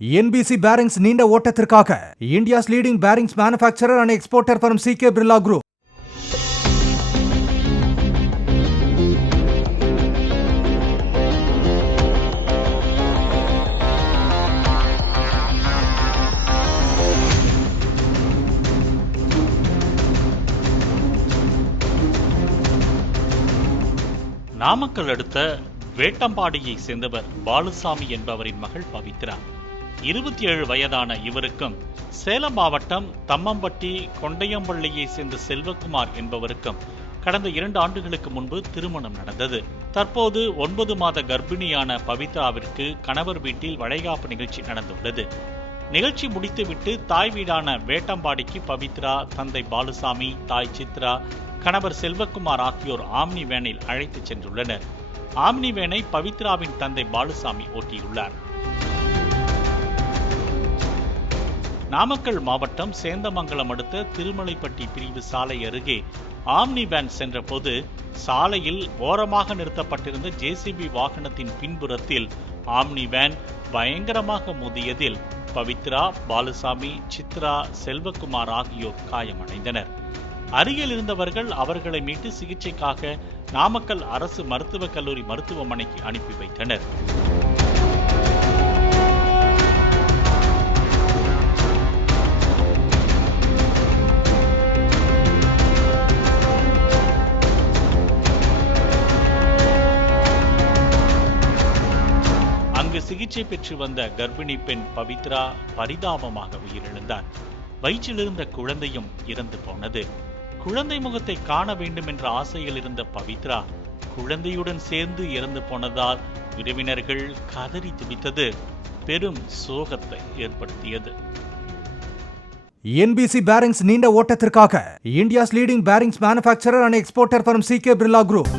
NBC Bearings நீண்ட ஓட்டத்திற்காக India's leading bearings manufacturer and exporter from CK Birla Group. Namakkal அடுத்த வேட்டம்பாடியை சேர்ந்தவர் பாலுசாமி என்பவரின் மகள் பவித்ரா. 27 வயதான இவருக்கும் சேலம் மாவட்டம் தம்மம்பட்டி கொண்டையம்பள்ளியை சேர்ந்த செல்வகுமார் என்பவருக்கும் கடந்த 2 ஆண்டுகளுக்கு முன்பு திருமணம் நடந்தது. தற்போது 9 மாத கர்ப்பிணியான பவித்ராவிற்கு கணவர் வீட்டில் வளைகாப்பு நிகழ்ச்சி நடந்துள்ளது. நிகழ்ச்சி முடித்துவிட்டு தாய் வீடான வேட்டம்பாடிக்கு பவித்ரா, தந்தை பாலுசாமி, தாய் சித்ரா, கணவர் செல்வகுமார் ஆகியோர் ஆம்னி வேனில் அழைத்து சென்றுள்ளனர். ஆம்னி வேனை பவித்ராவின் தந்தை பாலுசாமி ஓட்டியுள்ளார். நாமக்கல் மாவட்டம் சேந்தமங்கலம் அடுத்த திருமலைப்பட்டி பிரிவு சாலை அருகே ஆம்னி வேன் சென்றபோது சாலையில் ஓரமாக நிறுத்தப்பட்டிருந்த JCB வாகனத்தின் பின்புறத்தில் ஆம்னி வேன் பயங்கரமாக மோதியதில் பவித்ரா, பாலுசாமி, சித்ரா, செல்வகுமார் ஆகியோர் காயமடைந்தனர். அருகில் இருந்தவர்கள் அவர்களை மீட்டு சிகிச்சைக்காக நாமக்கல் அரசு மருத்துவக் கல்லூரி மருத்துவமனைக்கு அனுப்பி வைத்தனர். அங்கு சிகிச்சை பெற்று வந்த கர்ப்பிணி பெண் பவித்ரா பரிதாபமாக உயிரிழந்தார். வயிற்றிலிருந்த குழந்தையும் இறந்து போனது. குழந்தை முகத்தை காண வேண்டும் என்ற ஆசையில் இருந்த பவித்ரா குழந்தையுடன் சேர்ந்து இறந்து போனதால் உறவினர்கள் கதறி துடித்தது பெரும் சோகத்தை ஏற்படுத்தியது. NBC Bearings நீண்ட ஓட்டத்திற்காக India's leading bearings manufacturer and exporter from CK Birla Group.